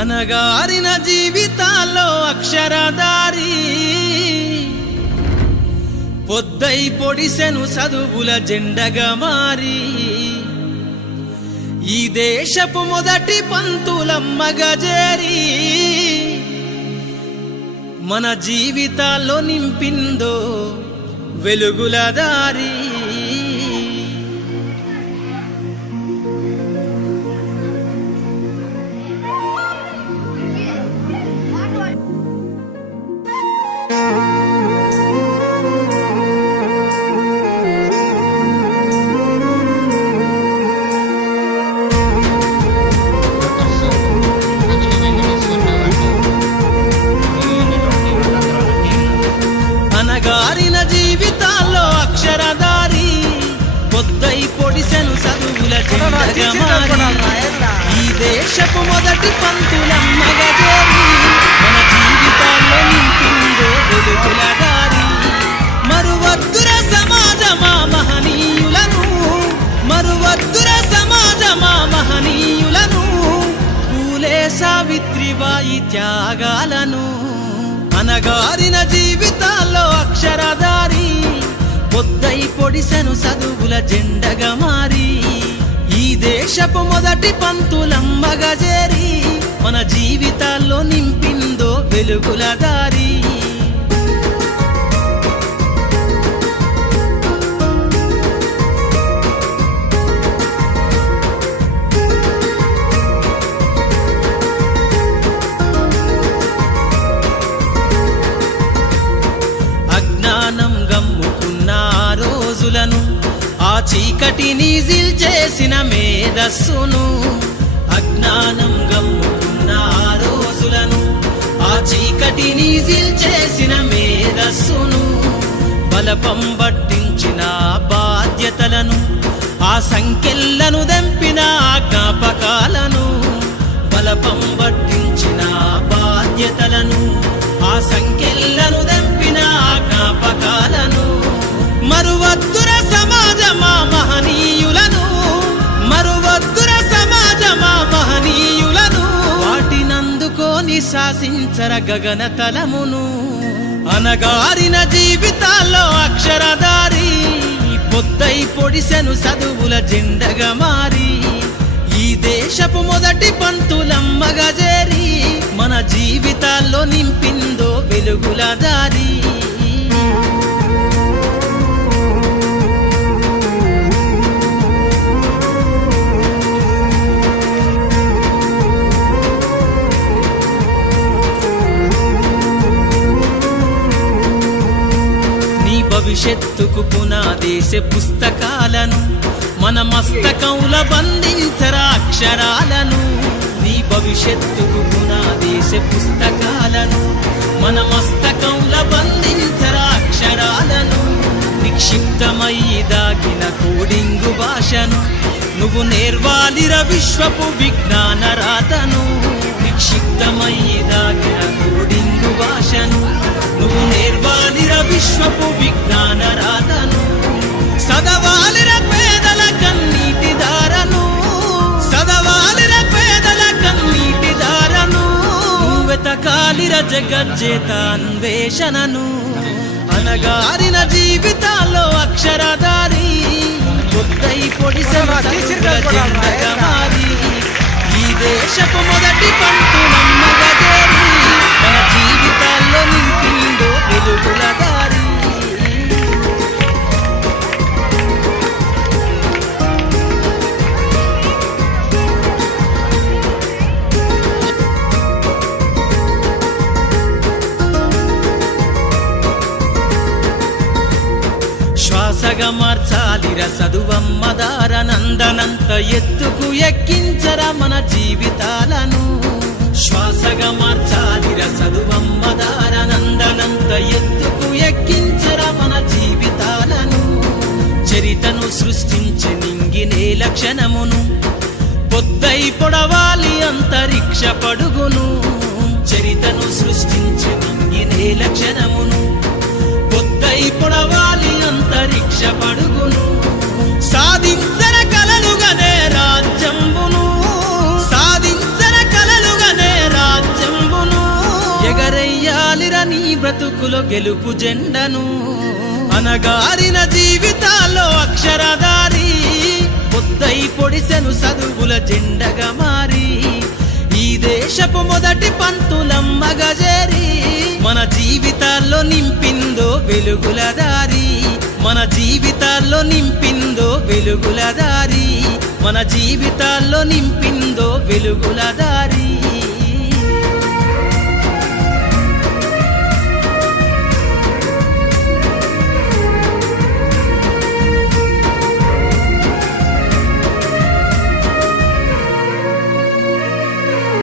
అనగారిన జీవితాల్లో అక్షరదారి పొద్దై పొడిసెను చదువుల జెండగా మారి ఈ దేశపు మొదటి పంతులమ్మగా చేరి మన జీవితాల్లో నింపిందో వెలుగుల దారి. అనగారిన జీవితాల్లో అక్షరదారి పొద్దై పొడిసెను చదువుల జెండగా మారి ఈ దేశపు మొదటి పంతులమ్మగా చేరి మన జీవితాల్లో నింపిందో వెలుగుల దారి. మరువద్దుర సమాజమా మహనీయులను, మరువద్దుర సమాజమా మహనీయులను, పూలే సావిత్రిబాయి త్యాగాలను. అనగారిన జీవితాల్లో అక్షరదారి పొద్దై పొడిసెను చదువుల జెండగా మారి ఈ దేశపు మొదటి పంతులమ్మగా చేరి మన జీవితాల్లో నింపిందో వెలుగుల దారి. ఆ చీకటిని జిల్చేసిన మేధస్సును, అజ్ఞానం గమ్ముకున్న ఆ రోజులను, ఆ చీకటిని జిల్చేసిన మేధస్సును, బలపం పట్టించిన బాధ్యతలను, ఆ సంఖ్యలను దెంపిన జ్ఞాపకాలను, బలపం పట్టించిన బాధ్యతలను, ఆ సంఖ్యలను దెంపిన జ్ఞాపకాలను. మరువద్దుర సమాజమా మహనీయులను, మరువద్దుర సమాజమా మహనీయులను, వాటినందుకోని శాసించర గగన తలమును. అనగారిన జీవితాల్లో అక్షరదారి పొద్దై పొడిసెను చదువుల జెండగా మారి ఈ దేశపు మొదటి పంతులమ్మగా చేరి మన జీవితాల్లో నింపిందో వెలుగుల దారి. భవిష్యత్తుకు పునాదేసే పుస్తకాలను మన మస్తకంలో బంధించరా అక్షరాలను. నీ భవిష్యత్తుకు పునాదేసే పుస్తకాలను మన మస్తకంలో బంధించరా అక్షరాలను. నిక్షిప్తమై దాగిన కోడింగు భాషను నువ్వు నేర్వాలిర విశ్వపు విజ్ఞాన రాతను. నిక్షిప్తమై దాగిన కోడింగు భాషను నువ్వు నేర్వాలిర విశ్వపు విజ్ఞాన రాతను. సదవాలిర పేదల కన్నీటి దారను, సదవాలిర పేదల కన్నీటి దారను, నువ్వెతకాలిర జగజ్జేత అన్వేషణను. అనగారిన జీవితాల్లో అక్షరదారి పొద్దై పొడిసెను చదువుల జెండగా మారి ఈ దేశపు మొదటి పంతులమ్మగా చేరి మన జీవితాల్లో నింపిందో వెలుగుల దారి. శ్వాసగా మార్చాలిర చదువమ్మ దారనందనంత ఎత్తుకు ఎక్కించరా మన జీవితాలను. శ్వాసగా మార్చాలిర చదువమ్మ దారనందనంత ఎత్తుకు ఎక్కించరా మన జీవితాలను. చరితను సృష్టించే నింగినే లక్షణమును పొద్దై పొడవాలి అంతరిక్ష పడుగును. చరితను సృష్టించే నింగినే లక్షణమును పొద్దై పొడవాలి అంతరిక్ష పడుగును. సాధించర కలలుగనే రాజ్యంబును, సాధించర కలలుగనే బ్రతుకులో గెలుపు జెండను అనగారిన జీవితాల్లో అక్షరధారి పొద్దై పొడిసెను చదువుల జెండగా మారి ఈ దేశపు మొదటి పంతులమ్మగా చేరి మన జీవితాల్లో నింపిందో వెలుగుల దారి మన జీవితాల్లో నింపిందో వెలుగుల దారి మన జీవితాల్లో నింపిందో వెలుగుల దారి